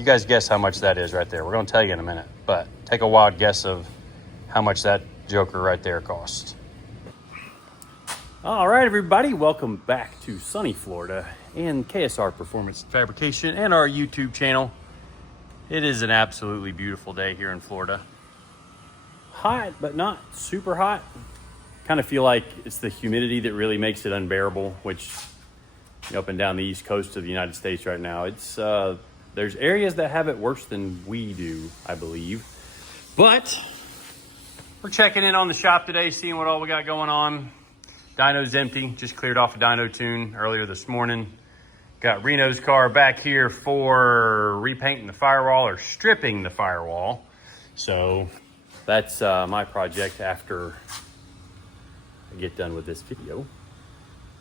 You guys guess how much that is right there. We're going to tell you in a minute, but take a wild guess of how much that joker right there costs. All right, everybody, welcome back to sunny Florida and KSR Performance Fabrication and our YouTube channel. It is an absolutely beautiful day here in Florida. Hot, but not super hot. Kind of feel like it's the humidity that really makes it unbearable, which up and down the east coast of the United States right now, it's there's areas that have it worse than we do, I believe. But we're checking in on the shop today, seeing what all we got going on. Dyno's empty, just cleared off a dyno tune earlier this morning. Got Reno's car back here for repainting the firewall or stripping the firewall. So that's my project after I get done with this video.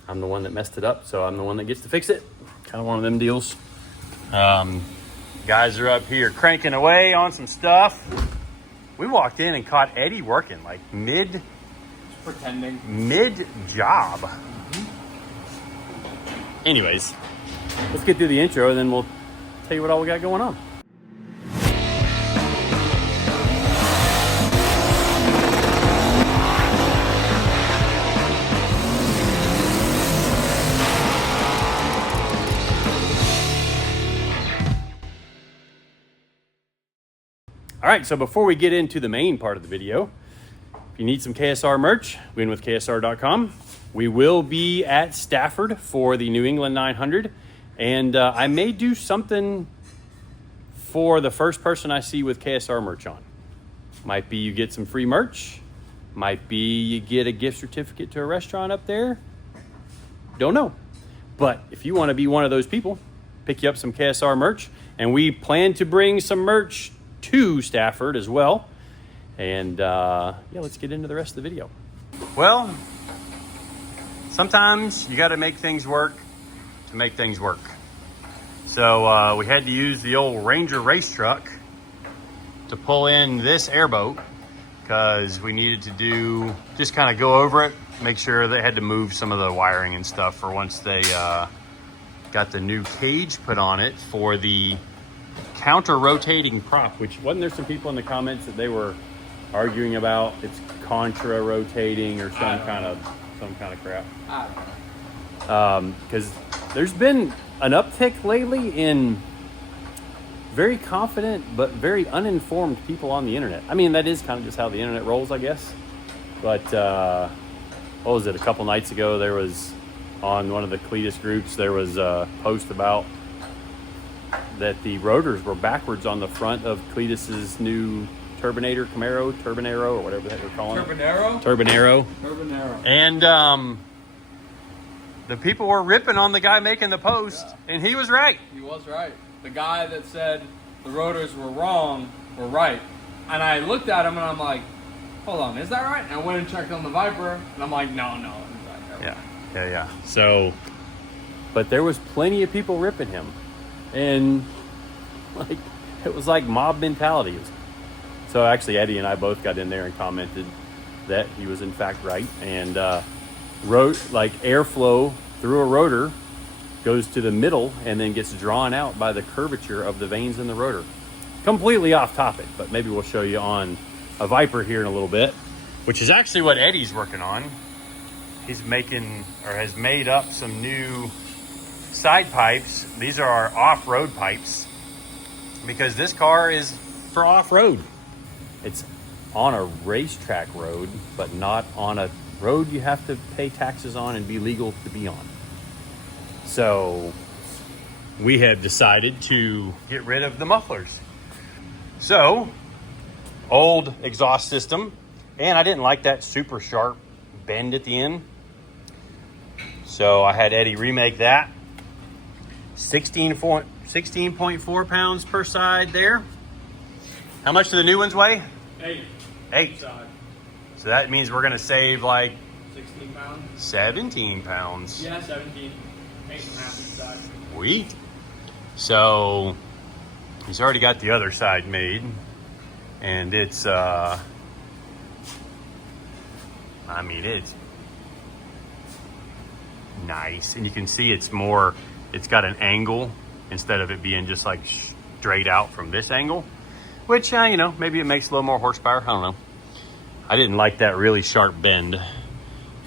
I'm the one that messed it up, so I'm the one that gets to fix it. Kind of one of them deals. Guys are up here cranking away on some stuff. We walked in and caught Eddie working like mid-job. Anyways, let's get through the intro and then we'll tell you what all we got going on. All right, so before we get into the main part of the video, if you need some KSR merch, winwithksr.com. We will be at Stafford for the New England 900, and I may do something for the first person I see with KSR merch on. Might be you get some free merch, might be you get a gift certificate to a restaurant up there. Don't know. But if you want to be one of those people, pick you up some KSR merch, and we plan to bring some merch to Stafford as well. And yeah, let's get into the rest of the video. Well, sometimes you got to make things work to make things work. So we had to use the old Ranger race truck to pull in this Airboat because we needed to do, just kind of go over it, make sure they had to move some of the wiring and stuff for once they got the new cage put on it for the counter-rotating prop, which wasn't there some people in the comments that they were arguing about it's contra-rotating or some kind of crap? Because there's been an uptick lately in very confident but very uninformed people on the internet. I mean, that is kind of just how the internet rolls, I guess. But what was it, a couple nights ago, there was on one of the Cletus groups, there was a post about that the rotors were backwards on the front of Cletus's new Camaro, Turbonero, or whatever the heck they're calling it. Turbonero. And the people were ripping on the guy making the post, and he was right. He was right. The guy that said the rotors were wrong were right. And I looked at him and I'm like, hold on, is that right? And I went and checked on the Viper, and I'm like, no. Yeah. So, but there was plenty of people ripping him. And like it was like mob mentality. So actually Eddie and I both got in there and commented that he was in fact right. And like airflow through a rotor goes to the middle and then gets drawn out by the curvature of the vanes in the rotor. Completely off topic, but maybe we'll show you on a Viper here in a little bit, which is actually what Eddie's working on. He's making, or has made up, some new side pipes. These are our off-road pipes because this car is for off-road. It's on a racetrack road, but not on a road you have to pay taxes on and be legal to be on. So we have decided to get rid of the mufflers. So old exhaust system, and I didn't like that super sharp bend at the end. So I had Eddie remake that. 16.4 pounds per side there. How much do the new ones weigh? 8. So that means we're going to save like 16 pounds? 17 pounds. Yeah, 17. 8.5 each side. Sweet. So he's already got the other side made. And it's, I mean, it's nice. And you can see it's more, it's got an angle instead of it being just like straight out from this angle, which, you know, maybe it makes a little more horsepower. I don't know. I didn't like that really sharp bend.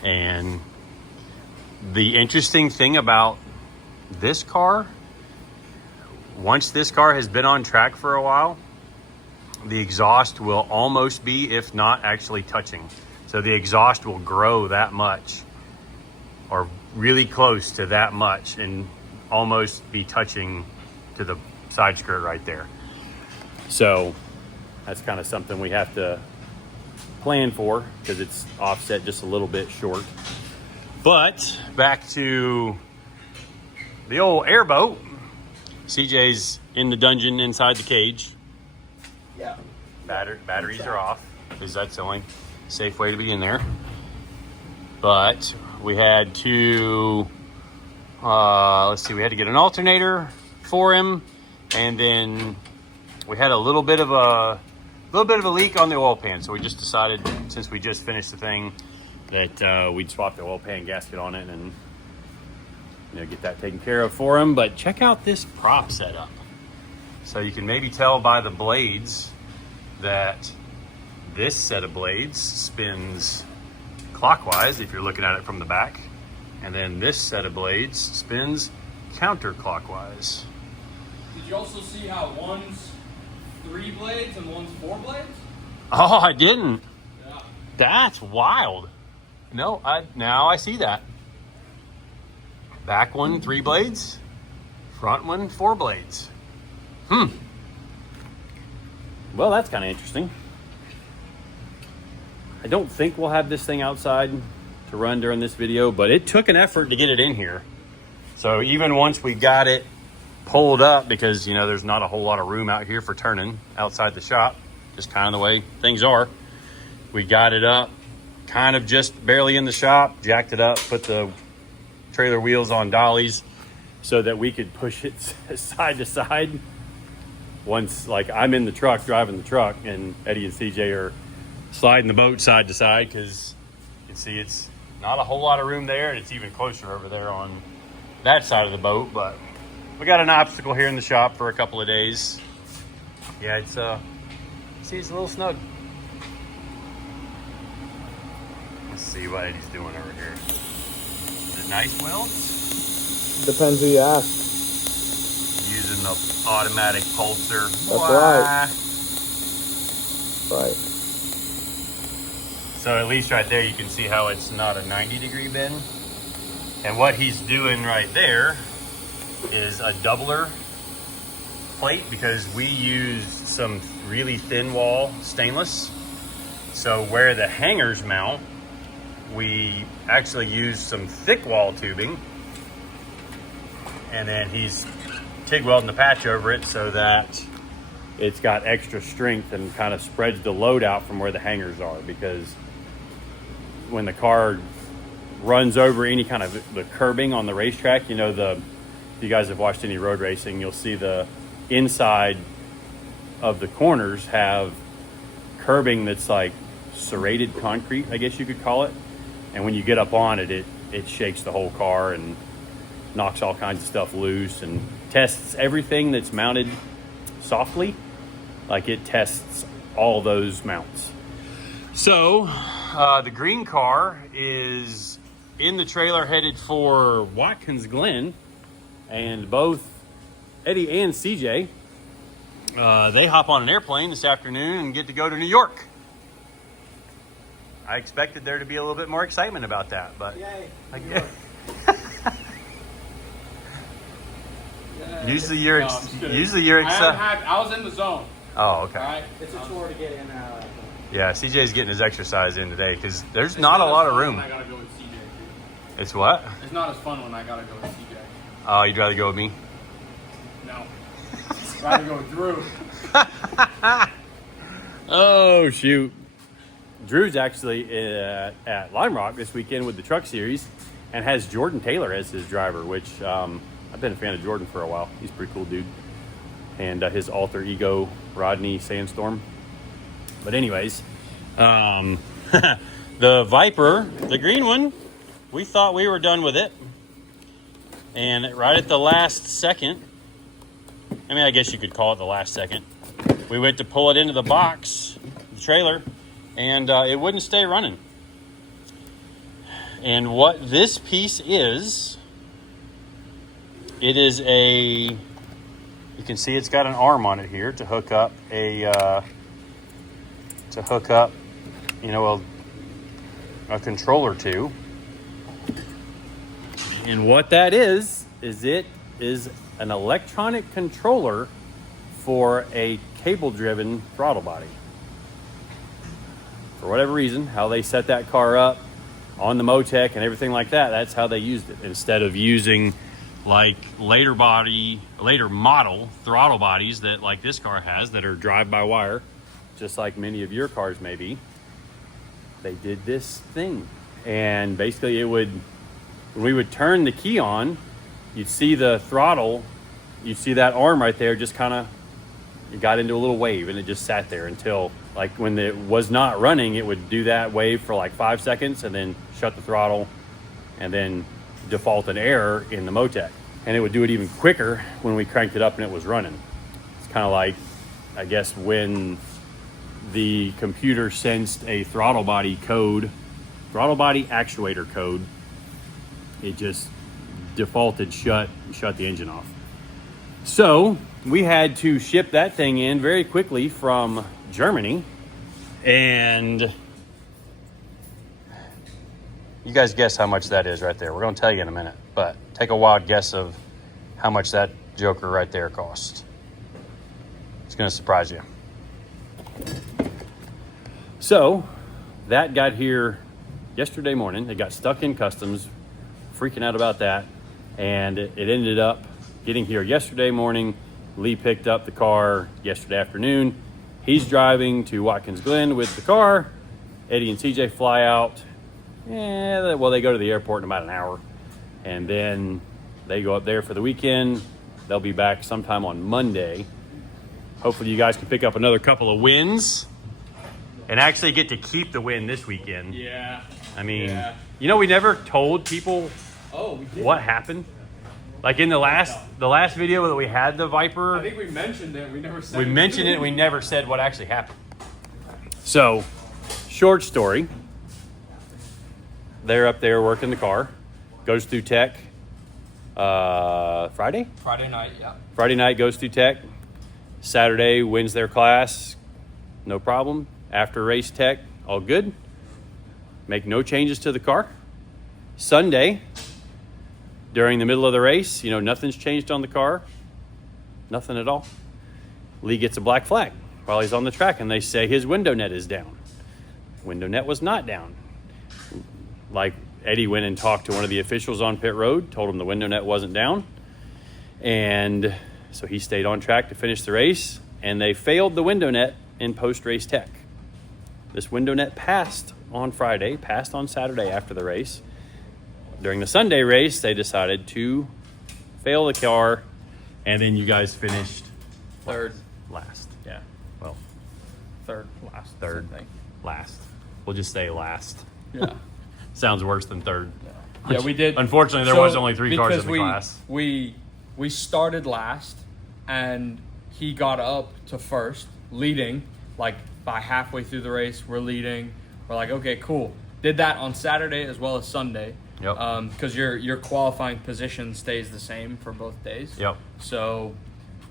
And the interesting thing about this car, once this car has been on track for a while, the exhaust will almost be, if not actually touching. So the exhaust will grow that much, or really close to that much, and almost be touching to the side skirt right there. So that's kind of something we have to plan for, because it's offset just a little bit short. But back to the old Airboat. CJ's in the dungeon inside the cage. Yeah. Batteries are off, because that's the only safe way to be in there. But we had to, let's see, we had to get an alternator for him, and then we had a little bit of a leak on the oil pan. So we just decided, since we just finished the thing, that we'd swap the oil pan gasket on it and, you know, get that taken care of for him. But check out this prop setup. So you can maybe tell by the blades that this set of blades spins clockwise if you're looking at it from the back, and then this set of blades spins counterclockwise. Did you also see how one's 3 blades and one's 4 blades? Oh, I didn't. Yeah. That's wild. No, now I see that. Back one 3 blades, front one 4 blades. Well, that's kind of interesting. I don't think we'll have this thing outside to run during this video, but it took an effort to get it in here. So even once we got it pulled up, because, you know, there's not a whole lot of room out here for turning outside the shop, just kind of the way things are. We got it up kind of just barely in the shop, jacked it up, put the trailer wheels on dollies so that we could push it side to side. Once, like, I'm in the truck driving the truck, and Eddie and CJ are sliding the boat side to side, because you can see it's not a whole lot of room there, and it's even closer over there on that side of the boat. But we got an obstacle here in the shop for a couple of days. Yeah, it's see, it's a little snug. Let's see what Eddie's doing over here. Is it nice welds? Depends who you ask. Using the automatic pulser. That's right. So at least right there you can see how it's not a 90-degree bend. And what he's doing right there is a doubler plate, because we used some really thin wall stainless. So where the hangers mount, we actually used some thick wall tubing, and then he's TIG welding the patch over it so that it's got extra strength and kind of spreads the load out from where the hangers are. Because when the car runs over any kind of the curbing on the racetrack, you know, if you guys have watched any road racing, you'll see the inside of the corners have curbing that's like serrated concrete, I guess you could call it. And when you get up on it, it shakes the whole car and knocks all kinds of stuff loose, and tests everything that's mounted softly. Like, it tests all those mounts. So the green car is in the trailer headed for Watkins Glen, and both Eddie and CJ, they hop on an airplane this afternoon and get to go to New York. I expected there to be a little bit more excitement about that, but Yay, usually you're excited. I was in the zone. Oh, okay. All right. It's a chore to get in and out. Yeah, CJ's getting his exercise in today, because there's not a lot of room. I gotta go with CJ, dude. It's what? It's not as fun when I gotta go with CJ. Oh, you'd rather go with me? No. I'd rather go with Drew. Oh, shoot. Drew's actually at Lime Rock this weekend with the Truck Series, and has Jordan Taylor as his driver, which I've been a fan of Jordan for a while. He's a pretty cool dude. And his alter ego, Rodney Sandstorm. But anyways, the Viper, the green one, we thought we were done with it. And right at the last second, I mean, I guess you could call it the last second. We went to pull it into the box, the trailer, and it wouldn't stay running. And what this piece is, it is you can see it's got an arm on it here to hook up a controller to. And what that is it is an electronic controller for a cable-driven throttle body. For whatever reason, how they set that car up on the Motec and everything like that, that's how they used it. Instead of using like later model throttle bodies that like this car has that are drive-by-wire, just like many of your cars may be, they did this thing. And basically when we would turn the key on, you'd see the throttle, you'd see that arm right there just kind of, it got into a little wave and it just sat there until, like, when it was not running, it would do that wave for like 5 seconds and then shut the throttle and then default an error in the Motec. And it would do it even quicker when we cranked it up and it was running. It's kind of like, I guess, when the computer sensed a throttle body actuator code, it just defaulted shut the engine off. So we had to ship that thing in very quickly from Germany, and you guys guess how much that is right there. We're going to tell you in a minute, but take a wild guess of how much that joker right there cost. It's going to surprise you. So that got here yesterday morning. It got stuck in customs, freaking out about that, and it ended up getting here yesterday morning. Lee picked up the car yesterday afternoon. He's driving to Watkins Glen with the car. Eddie and CJ fly out. They go to the airport in about an hour, and then they go up there for the weekend. They'll be back sometime on Monday. Hopefully you guys can pick up another couple of wins and actually get to keep the win this weekend. Yeah. I mean, we never told people what happened. Like in the last video that we had the Viper. I think we mentioned it. We never said We mentioned it. We never said what actually happened. So, short story. They're up there working the car. Goes through tech. Friday? Friday night, yeah. Friday night goes through tech. Saturday wins their class. No problem. After race tech, all good. Make no changes to the car. Sunday, during the middle of the race, nothing's changed on the car. Nothing at all. Lee gets a black flag while he's on the track, and they say his window net is down. Window net was not down. Like, Eddie went and talked to one of the officials on pit road, told him the window net wasn't down. And so he stayed on track to finish the race, and they failed the window net in post-race tech. This window net passed on Friday, passed on Saturday after the race. During the Sunday race, they decided to fail the car, and then you guys finished Third. Last. Yeah. Well, Third. last. We'll just say last. Yeah. Sounds worse than third. Yeah, we did. Unfortunately, there was only 3 cars in the class. We started last, and he got up to first, leading. Like, by halfway through the race, we're leading. We're like, okay, cool. Did that on Saturday as well as Sunday. Yep. Because your qualifying position stays the same for both days. Yep. So,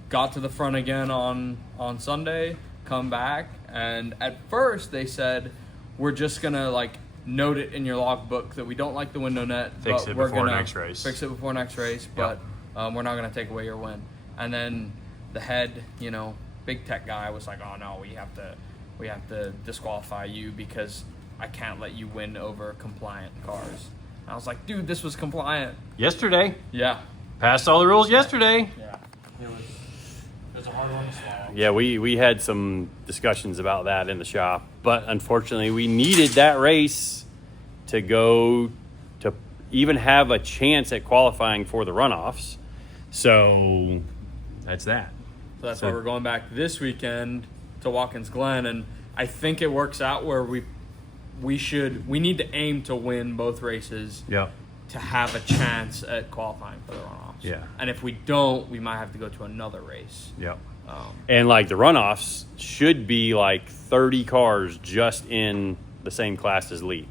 got to the front again on Sunday, come back, and at first they said, we're just going to, note it in your logbook that we don't like the window net. Fix it before next race. Fix it before next race, but we're not going to take away your win. And then the head, big tech guy was like, oh no, we have to disqualify you because I can't let you win over compliant cars. And I was like, dude, this was compliant. Yesterday. Yeah. Passed all the rules yesterday. Yeah. It was a hard one to swallow. Yeah, we had some discussions about that in the shop, but unfortunately we needed that race to go to even have a chance at qualifying for the runoffs. So that's that. So that's why we're going back this weekend to Watkins Glen, and I think it works out where we need to aim to win both races. Yep. to have a chance at qualifying for the runoffs. Yeah. And if we don't, we might have to go to another race. Yep. And like the runoffs should be like 30 cars just in the same class as Lee.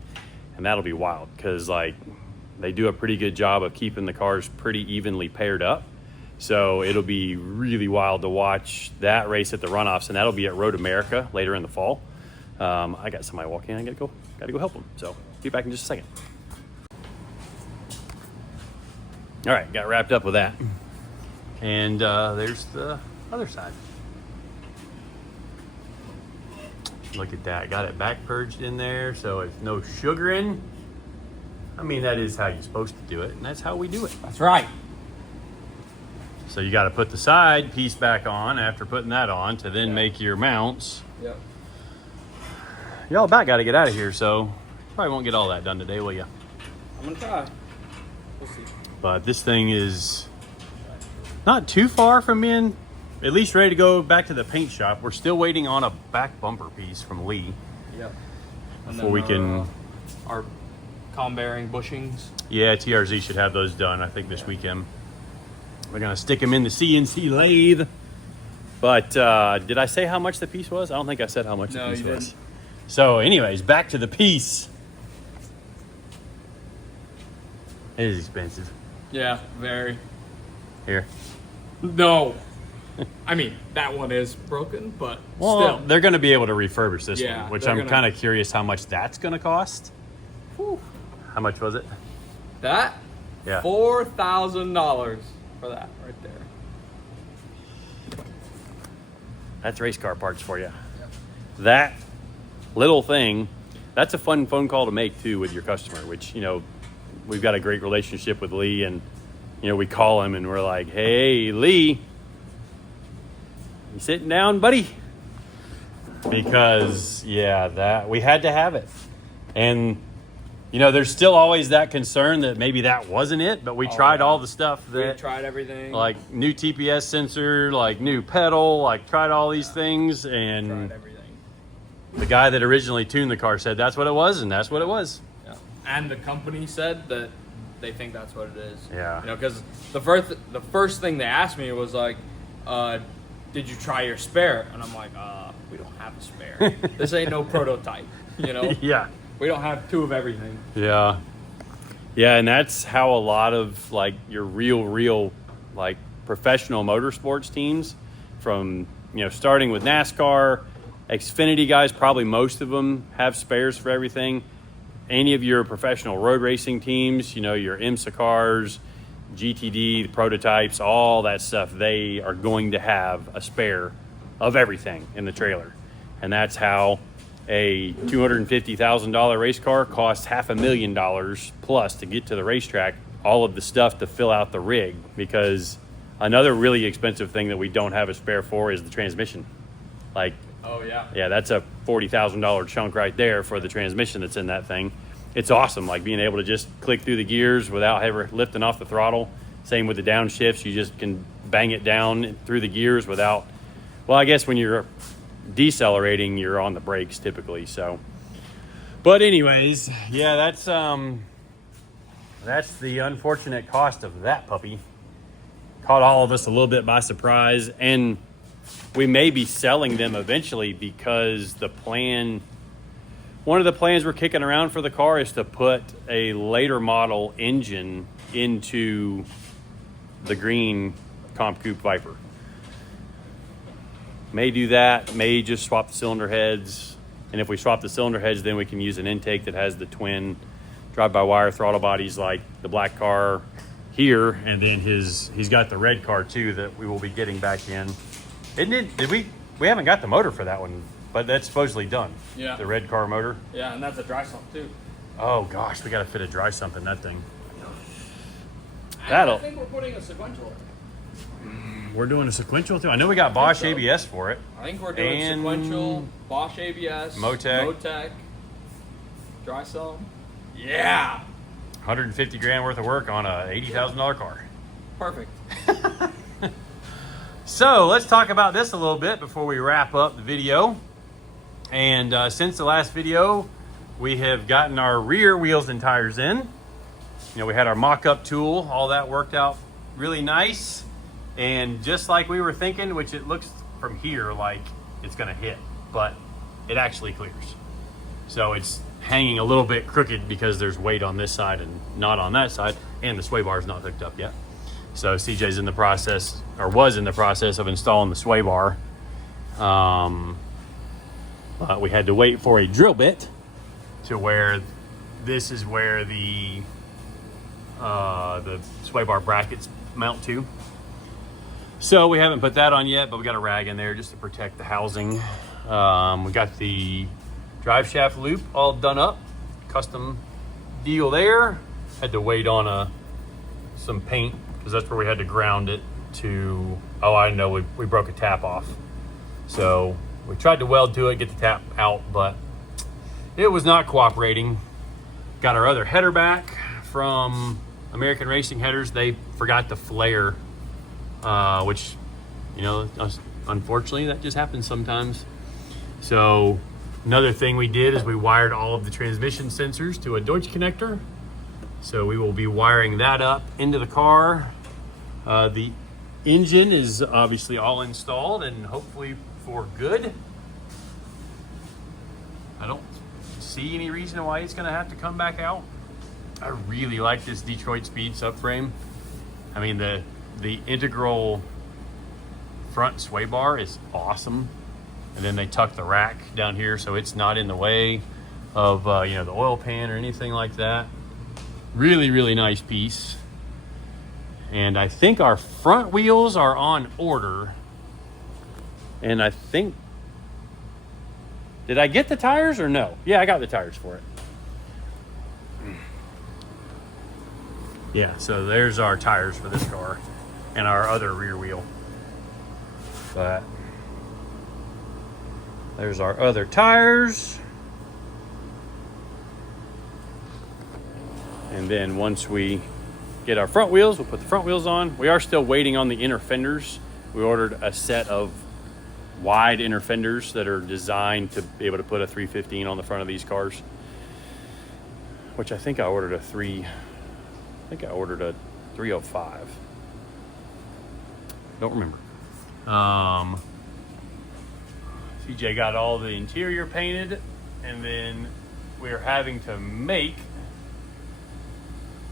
And that'll be wild because like they do a pretty good job of keeping the cars pretty evenly paired up. So it'll be really wild to watch that race at the runoffs, and that'll be at Road America later in the fall. I got somebody walking. I gotta go help them. So be back in just a second. All right, got wrapped up with that, and there's the other side. Look at that. Got it back purged in there, so it's no sugaring. I mean, that is how you're supposed to do it, and that's how we do it. That's right. So you got to put the side piece back on after putting that on to then make your mounts. Yep. Y'all about got to get out of here, so probably won't get all that done today, will you? I'm going to try. We'll see. But this thing is not too far from being at least ready to go back to the paint shop. We're still waiting on a back bumper piece from Lee. Yep. Before we can... Our column bearing bushings. Yeah, TRZ should have those done, I think, this weekend. We're going to stick them in the CNC lathe. But did I say how much the piece was? I don't think I said how much the piece was. Didn't. So anyways, back to the piece. It is expensive. Yeah, very. Here. No. I mean, that one is broken, but still. They're going to be able to refurbish this one, which I'm kind of curious how much that's going to cost. Whew. How much was it? That? Yeah. $4,000 for that right there. That's race car parts for you. Yep. That little thing, that's a fun phone call to make too with your customer, which, you know, we've got a great relationship with Lee, and, you know, we call him and we're like, hey, Lee, you sitting down, buddy? Because, yeah, that we had to have it. And, you know, there's still always that concern that maybe that wasn't it, but we tried all the stuff that... We tried everything. Like new TPS sensor, like new pedal, like tried all these things, and... Tried everything. The guy that originally tuned the car said that's what it was, and that's what it was. Yeah. And the company said that they think that's what it is. Yeah. You know, because the first thing they asked me was like, did you try your spare? And I'm like, we don't have a spare. This ain't no prototype, you know? Yeah. We don't have two of everything. Yeah. Yeah, and that's how a lot of, like, your real, like, professional motorsports teams from, you know, starting with NASCAR, Xfinity guys, probably most of them have spares for everything. Any of your professional road racing teams, you know, your IMSA cars, GTD, the prototypes, all that stuff, they are going to have a spare of everything in the trailer. And that's how a $250,000 race car costs $500,000 plus to get to the racetrack, all of the stuff to fill out the rig. Because another really expensive thing that we don't have a spare for is the transmission. Like, oh yeah, yeah, that's a $40,000 chunk right there for the transmission that's in that thing. It's awesome, like being able to just click through the gears without ever lifting off the throttle. Same with the downshifts, you just can bang it down through the gears without, well, I guess when you're decelerating, you're on the brakes typically. So, but anyways, yeah, that's the unfortunate cost of that puppy. Caught all of us a little bit by surprise, and we may be selling them eventually because one of the plans we're kicking around for the car is to put a later model engine into the green Comp Coupe Viper. May do that, may just swap the cylinder heads. And if we swap the cylinder heads, then we can use an intake that has the twin drive-by-wire throttle bodies like the black car here. And then he's got the red car too that we will be getting back in. Isn't it? We haven't got the motor for that one, but that's supposedly done. Yeah. The red car motor. Yeah, and that's a dry sump too. Oh gosh, we got to fit a dry sump in that thing. I think we're putting a sequential. We're doing a sequential too. I know we got Bosch ABS for it. I think we're doing sequential, Bosch ABS, Motec, dry sump. Yeah. 150 grand worth of work on a $80,000 car. Perfect. So let's talk about this a little bit before we wrap up the video. And since the last video, we have gotten our rear wheels and tires in. you know, we had our mock-up tool. All that worked out really nice. And just like we were thinking, which it looks from here like it's gonna hit, but it actually clears. So it's hanging a little bit crooked because there's weight on this side and not on that side, and the sway bar is not hooked up yet. So CJ's in the process, or was in the process of installing the sway bar. But we had to wait for a drill bit to where this is where the sway bar brackets mount to. So we haven't put that on yet, but we got a rag in there just to protect the housing. We got the drive shaft loop all done up, custom deal there. Had to wait on some paint because that's where we had to ground it to, oh, I know, we broke a tap off. So we tried to weld to it, get the tap out, but it was not cooperating. Got our other header back from American Racing Headers. They forgot to flare, which, you know, unfortunately that just happens sometimes. So another thing we did is we wired all of the transmission sensors to a Deutsch connector. So we will be wiring that up into the car. The engine is obviously all installed and hopefully for good. I don't see any reason why it's gonna have to come back out. I really like this Detroit Speed subframe. I mean, the integral front sway bar is awesome. And then they tuck the rack down here so it's not in the way of you know, the oil pan or anything like that. Really, really nice piece. And I think our front wheels are on order. And I think, did I get the tires or no? Yeah, I got the tires for it. Yeah, so there's our tires for this car and our other rear wheel. But there's our other tires. And then once we get our front wheels, we'll put the front wheels on. We are still waiting on the inner fenders. We ordered a set of wide inner fenders that are designed to be able to put a 315 on the front of these cars, which I think I ordered a 305. Don't remember. CJ got all the interior painted, and then we're having to make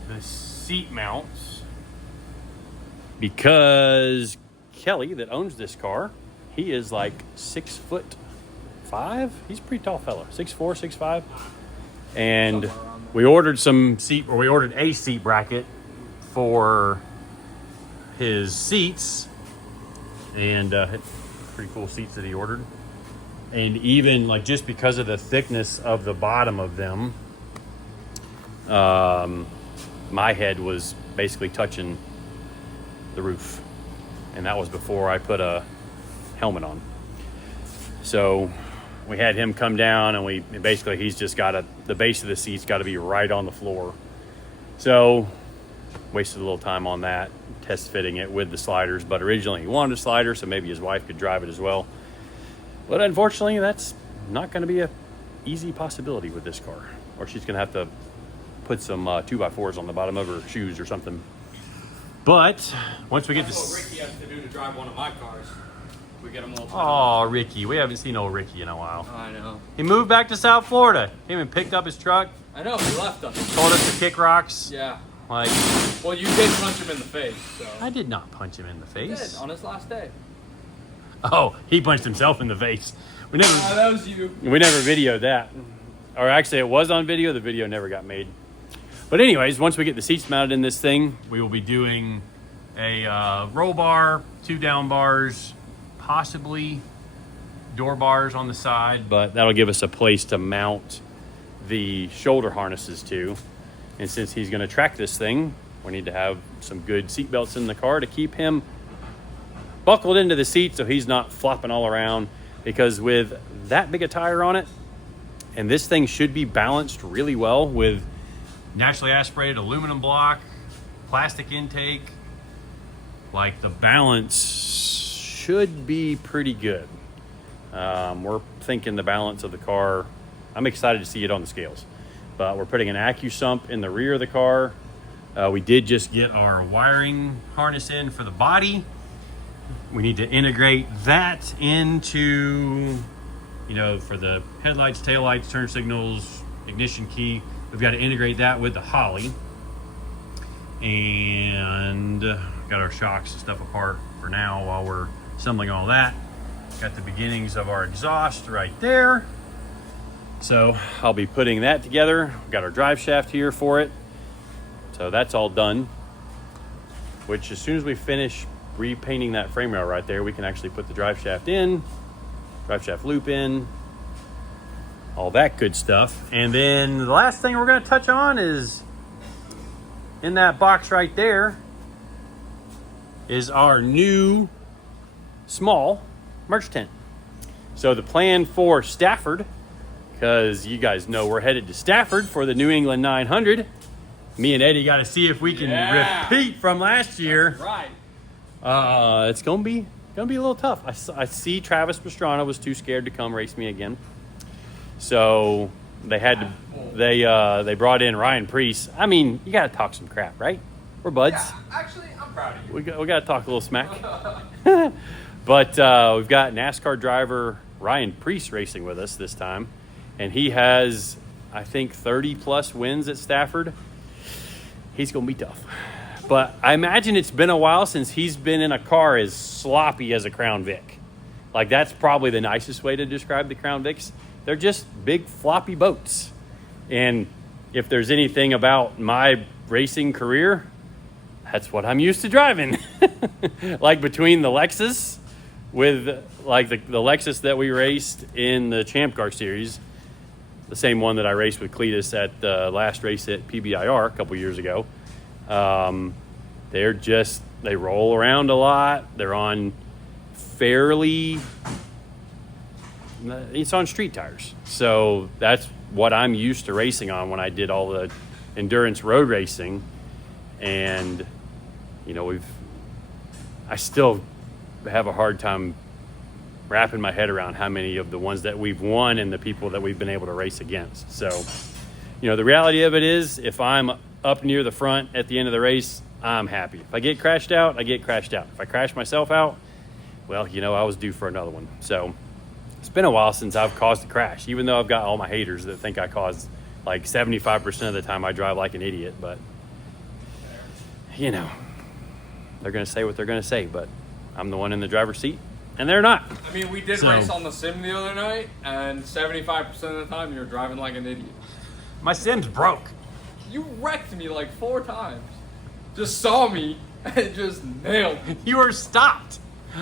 the seat mounts because Kelly, that owns this car, he is like 6'5". He's a pretty tall fella, 6'4", 6'5". And we ordered a seat bracket for his seats, and pretty cool seats that he ordered. And even like just because of the thickness of the bottom of them, my head was basically touching the roof, and that was before I put a helmet on. So we had him come down, and basically he's just got the base of the seat's got to be right on the floor. So wasted a little time on that, test fitting it with the sliders, but originally he wanted a slider so maybe his wife could drive it as well. But unfortunately that's not going to be a easy possibility with this car, or she's going to have to put some 2x4s on the bottom of her shoes or something. But once we get this, that's what Ricky has to do to drive one of my cars. We get him all. Oh, Ricky, we haven't seen old Ricky in a while. I know. He moved back to South Florida. Came and picked up his truck. I know, he left us. Told us to kick rocks. Yeah. Like, well, you did punch him in the face. So. I did not punch him in the face. You did, on his last day. Oh, he punched himself in the face. That was you. We never videoed that. Or actually, it was on video. The video never got made. But anyways, once we get the seats mounted in this thing, we will be doing a roll bar, 2 down bars, possibly door bars on the side, but that'll give us a place to mount the shoulder harnesses to. And since he's going to track this thing, we need to have some good seat belts in the car to keep him buckled into the seat so he's not flopping all around, because with that big a tire on it, and this thing should be balanced really well with naturally aspirated aluminum block, plastic intake, like the balance should be pretty good. We're thinking the balance of the car, I'm excited to see it on the scales, but we're putting an AccuSump in the rear of the car We did just get our wiring harness in for the body. We need to integrate that into, you know, for the headlights, taillights, turn signals, ignition key. We've got to integrate that with the Holly. And got our shocks and stuff apart for now while we're assembling all that. Got the beginnings of our exhaust right there. So I'll be putting that together. Got our drive shaft here for it. So that's all done. Which as soon as we finish repainting that frame rail right there, we can actually put the drive shaft in, drive shaft loop in, all that good stuff. And then the last thing we're going to touch on is in that box right there is our new small merch tent. So the plan for Stafford, because you guys know we're headed to Stafford for the New England 900. Me and Eddie got to see if we can repeat from last year. Right. It's gonna be a little tough. I see Travis Pastrana was too scared to come race me again, so they had to. They brought in Ryan Priest. I mean, you got to talk some crap, right? We're buds. Yeah, actually, I'm proud of you. We got to talk a little smack. But we've got NASCAR driver Ryan Priest racing with us this time, and he has, I think, 30 plus wins at Stafford. He's gonna be tough. But I imagine it's been a while since he's been in a car as sloppy as a Crown Vic. Like, that's probably the nicest way to describe the Crown Vics. They're just big floppy boats. And if there's anything about my racing career, that's what I'm used to driving. Like between the Lexus with like the Lexus that we raced in the Champ Car Series, the same one that I raced with Cletus at the last race at PBIR a couple years ago. They roll around a lot. They're on it's on street tires. So that's what I'm used to racing on when I did all the endurance road racing. And, you know, I still have a hard time wrapping my head around how many of the ones that we've won and the people that we've been able to race against. So, you know, the reality of it is, if I'm up near the front at the end of the race, I'm happy. If I get crashed out, I get crashed out. If I crash myself out, well, you know, I was due for another one. So it's been a while since I've caused a crash, even though I've got all my haters that think I caused like 75% of the time I drive like an idiot. But, you know, they're going to say what they're going to say, but I'm the one in the driver's seat, and they're not. I mean, we did race on the sim the other night, and 75% of the time you're driving like an idiot. My sim's broke. You wrecked me like 4 times. Just saw me and just nailed me. You were stopped.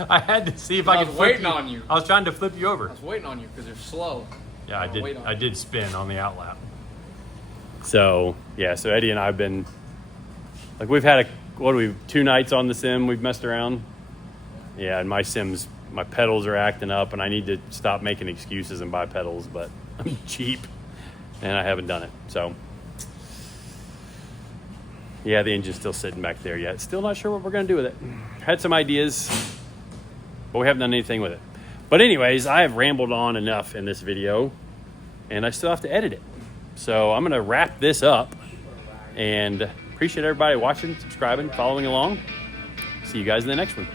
I had to see if I could flip waiting on you. I was trying to flip you over. I was waiting on you because you're slow. Yeah, I did spin on the outlap. So, yeah, so Eddie and I have been, like, we've had 2 nights on the sim. We've messed around. Yeah, and my pedals are acting up, and I need to stop making excuses and buy pedals, but I'm cheap, and I haven't done it. So, yeah, the engine's still sitting back there yet. Still not sure what we're going to do with it. Had some ideas, but we haven't done anything with it. But anyways, I have rambled on enough in this video, and I still have to edit it. So I'm going to wrap this up, and appreciate everybody watching, subscribing, following along. See you guys in the next one.